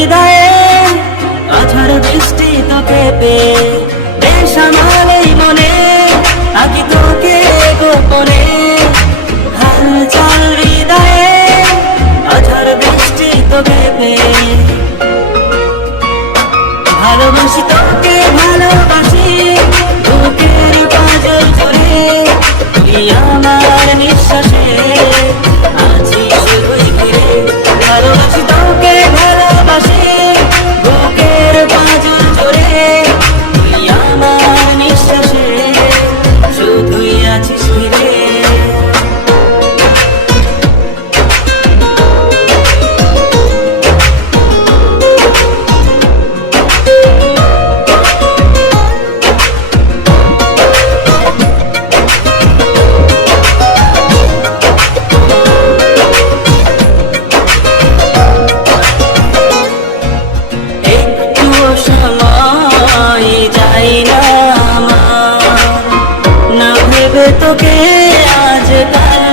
হৃদয়ে আঝার বৃষ্টি তোকে পেয়ে বেসামাল এই মনে আঁকি তোকে গোপনে হালচাল হৃদয়ে আঝার বৃষ্টি তোকে পেয়ে ভালোবাসি তোকে ভালোবাসি বুকের পাঁজর জুড়ে তুই আমার নিঃশ্বাসে আছিস তুই ঘিরে ভালোবাসি তোকে ভালোবাসি বুকের পাঁজর জুড়ে তুই আমার নিঃশ্বাসে শুধুই আছিস ঘিরে তোকে আজকাল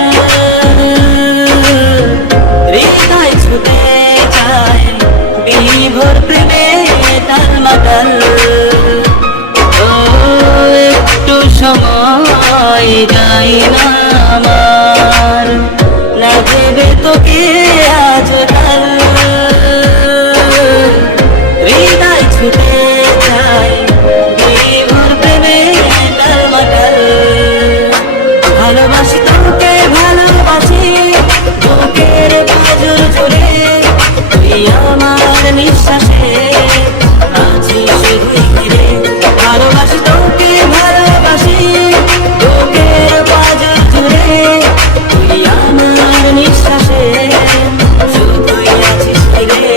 হৃদয় ছুতে চায় বিভোর প্রেমে টালমাটাল ও একটু সময় যাই না আমার না ভেবে তোকে আজকাল হৃদয় ছুতে চায় বিভোর প্রেমে টালমাটাল ভালোবাসি তোকে ভালোবাসি বুকের পাঁজর জুড়ে তুই আমার নিঃশ্বাসে আছিস তুই ঘিরে ভালোবাসি তোকে ভালোবাসি বুকের পাঁজর জুড়ে তুই আমার নিঃশ্বাসে শুধুই আছিস ঘিরে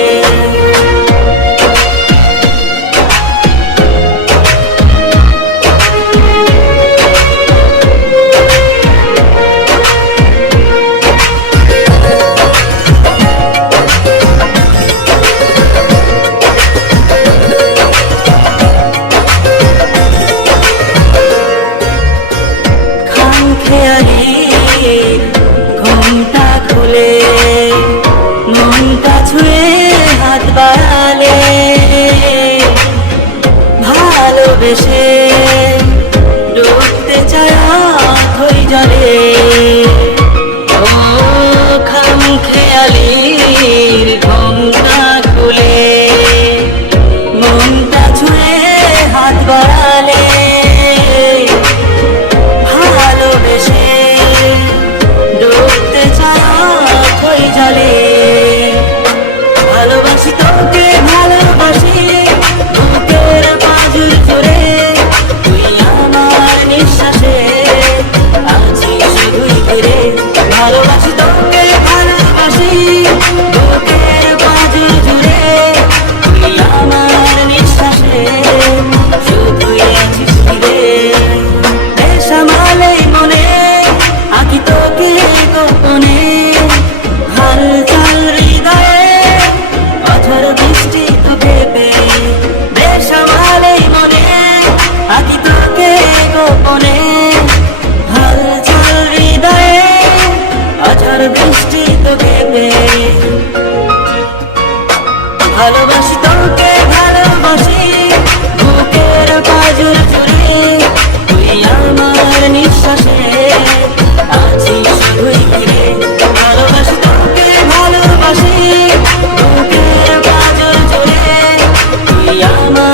ঘুমটা খুলে মনটা ছুঁয়ে হাত বাড়ালে ভালোবেসে ডুবতে চায় হই জলে ও খাম খেয়ালির ঘুমটা খুলে মনটা ছুঁয়ে হাত বাড়ালে ভালোবেসে ডুবতে চাই জলে ভালোবাসি তোকে ভালোবাসি বুকের পাঁজর জুড়ে তুই আমার নিঃশ্বাসে আছিস তুই ঘিরে ভালোবাসি তোকে ভালোবাসি বুকের পাঁজর জুড়ে তুই আমার নিঃশ্বাসে শুধুই আছিস ঘিরে বেসামাল এই মনে আঁকি তোকে গোপনে হালচাল হৃদয়ে আঝার বৃষ্টি তোকে পেয়ে বেসামাল এই মনে আঁকি তোকে গোপনে হালচাল হৃদয়ে আঝার বৃষ্টি তোকে পেয়ে ভালোবাসি তোকে ভালোবাসি বুকের পাঁজর জুড়ে তুই আমার নিঃশ্বাসে আছিস তুই ঘিরে ভালোবাসি তোকে ভালোবাসি বুকের পাঁজর জুড়ে তুই আমার